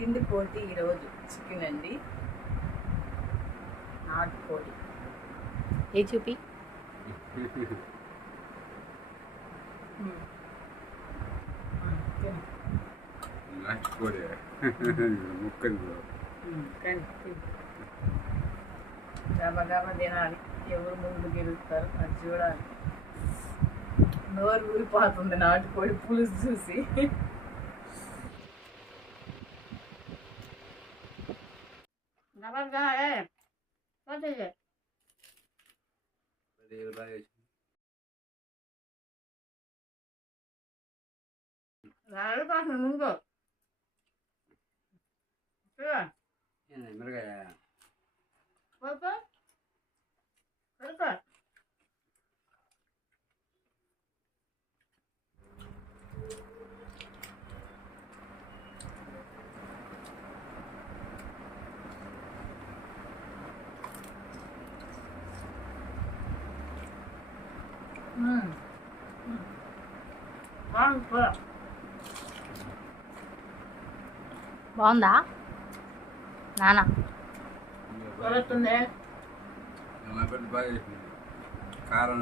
తిండి పోటీ ఈరోజు చికెన్ అండి, నాటుకోడి. ఏ చూపి నాటుకోడి ముక్కలు గబగబా తినాలి. ఎవరు ముందు గెలుస్తారు అది చూడాలి. నోరు ఊరిపోతుంది నాటుకోడి పులుసు చూసి. ముందు మిరగాయ బాగుందా నానా? వస్తుంది బాగా చేసింది. కారం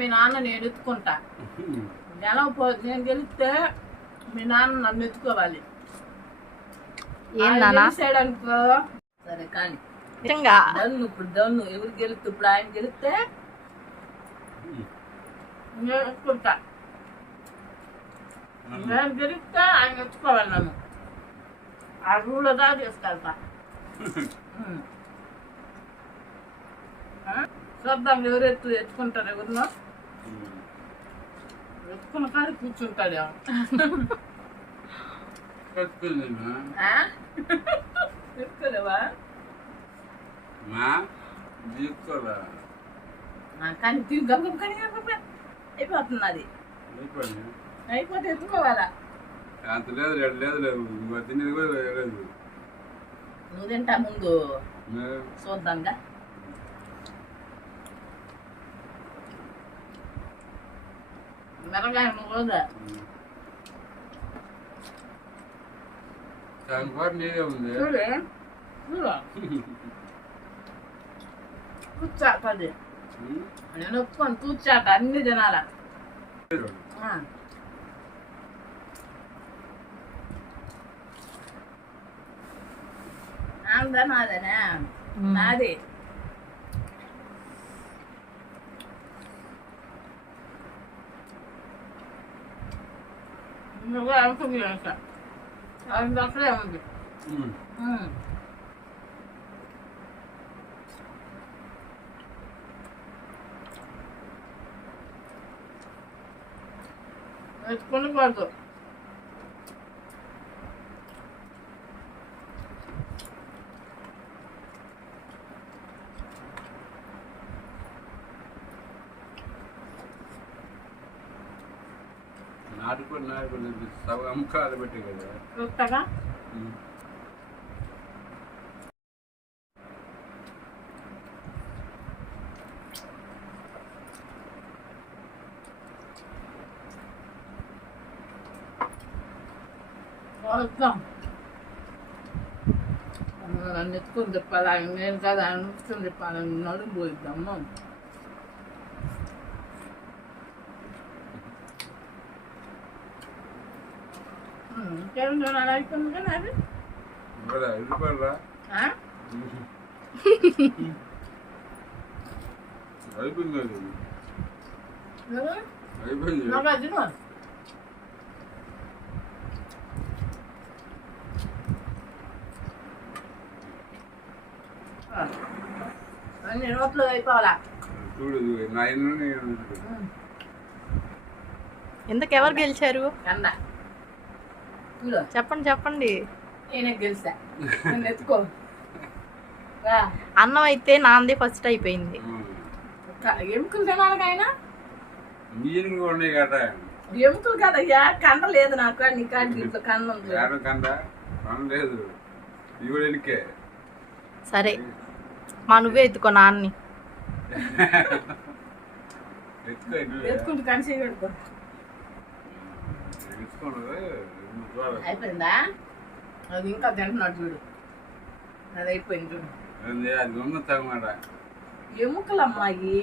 మీ నాన్న నేను ఎత్తుకుంటా. నేను గెలిస్తే మీ నాన్న నన్ను ఎత్తుకోవాలి. అనుకో సరే కానీ దన్ను ఇప్పుడు దన్ను ఎవరు గెలుస్తూ ఇప్పుడు ఆయన గెలిస్తే నేను ఎత్తుకుంటా. నేను గెలిస్తే ఆయన ఎత్తుకోవాలి నన్ను. ఆ రూల్లో దా తీసుకెళ్తా. చూద్దాం ఎవరు ఎత్తుకుంటారు. ఎవరినో ఎత్తుకున్న కానీ కూర్చుంటాడు. ఎత్తుకోలేవా కానీ గంగ కానీ అయిపోతుంది. అది అయిపోతే ఎత్తుకోవాలా? అంత లేదు లేదు లేదు తినేది కూడా లేదు. నువ్వు తింటా ముందు చూద్దాంగా. మిరగాయ కూడా నీదే ఉంది. కూర్చాట అది నేను ఒప్పుకొని కూర్చాట అన్ని తినాల. నాదా నాదేనా? నాది నువ్వు అనుకుంది అది అక్కడే ఉంది. ఎత్తుకుని పడదు. నాటుకోడి సగం అమ్మకాలు పెట్టే కదా చూస్తాగా. నన్ను ఎత్తుకుని తిప్పాలి. నేను కదా ఎత్తుకుని తిప్పాలి. నడుము పోయిద్దాము. అలా అయిపోయింది కదా అది. అన్ని రోట్లు అయిపోవాలా. ఎందుకు ఎవరు గెలిచారు చెప్పండి చెప్పండి. నేనే గెలిచా. ఎత్తుకో. అన్నం అయితే నాంది ఫస్ట్ అయిపోయింది. ఎముకలు తినాలి ఆయన. ఎముకలు కదయ్యా, కండ లేదు నాకు. నీ కాడి దీంట్లో కండ ఉంది. కండ లేదు. ఇవి కూడా ఎన్నికే సరే మా నువ్వే ఎత్తుకో నాన్నని. ఎత్తుకుంటూ కలిసి పెట్టుకో. అయిపోయిందా? అది ఇంకా తింటున్నాడు చూడు. అది అయిపోయింది చూడు. అది ఉన్న తగమాట ఎముకలమ్మాయి.